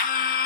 மண்